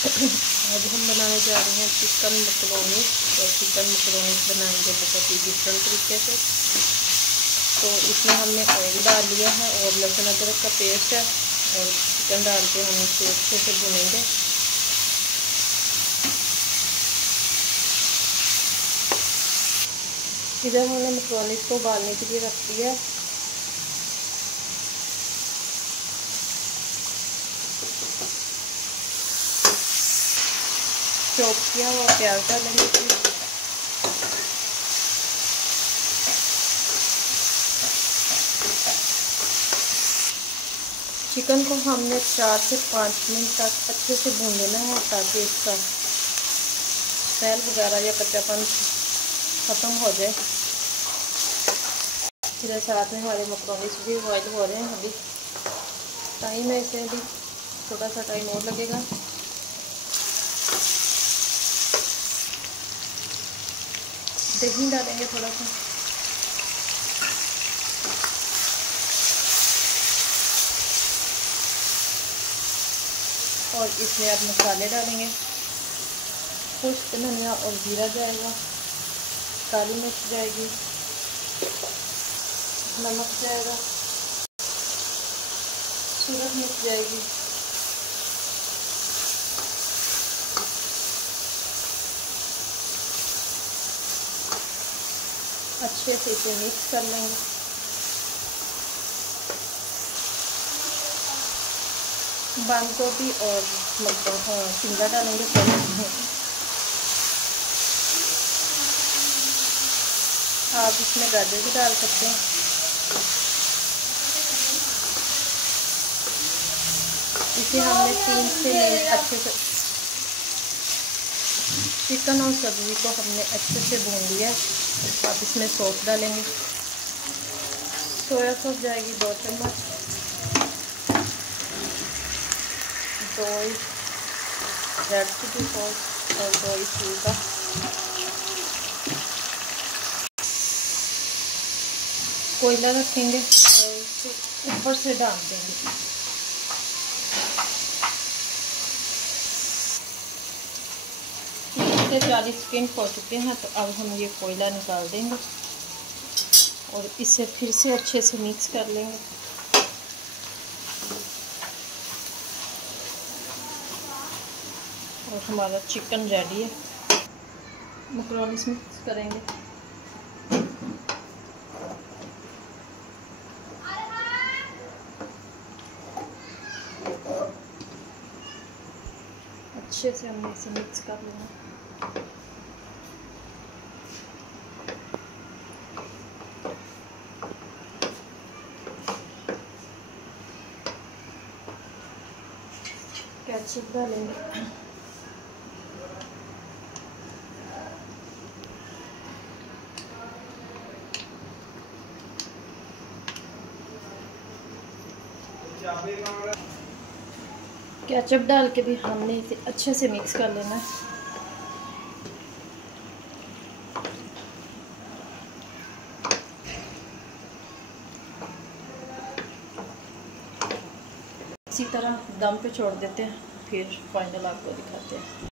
आज हम बनाने जा रहे हैं चिकन मकरोनी। तो चिकन मकरोनी बनाएंगे बहुत ही डिफरेंट तरीके से। तो इसमें हमने ऑयल डाल लिया है और लहसुन अदरक का पेस्ट है और चिकन डाल के हम इसे अच्छे से भुनेंगे। इधर हमने मकरोनी को उबालने के लिए रख दिया। चॉप किया हुआ प्याज डालेंगे। चिकन को हमने 4 से 5 मिनट तक अच्छे से भून लेना है ताकि इसका स्मेल वगैरह या कच्चापन ख़त्म हो जाए। फिर साथ में हमारे मकरोनी भी बॉयल हो रहे हैं। अभी टाइम है, इसे भी थोड़ा सा टाइम और लगेगा। दही डालेंगे थोड़ा सा, और इसमें अब मसाले डालेंगे। खुश्क धनिया और जीरा जाएगा, काली मिर्च जाएगी, नमक जाएगा, सूरज मिर्च जाएगी, अच्छे से इसे मिक्स कर लेंगे। बंद गोभी और शिमला डालेंगे। आप इसमें गाजर भी डाल सकते हैं। इसे हमने 3 से अच्छे से चिकन और सब्ज़ी को हमने अच्छे से भून लिया। अब इसमें सॉस डालेंगे। सोया सॉस जाएगी 2 चम्मच, 2 रेड चिली सॉस और 2 इसी का। कोयला रखेंगे और इसे ऊपर से डाल देंगे। से 40 सेकंड हो चुके हैं। तो अब हम ये कोयला निकाल देंगे और इसे फिर से अच्छे से मिक्स कर लेंगे। और हमारा चिकन रेडी है। मकरोनी मिक्स करेंगे। अच्छे से हमने इसे मिक्स कर लेना। केचप डालेंगे। केचप डाल के भी हमने इसे अच्छे से मिक्स कर लेना है। इसी तरह दम पे छोड़ देते हैं, फिर फाइनल आपको दिखाते हैं।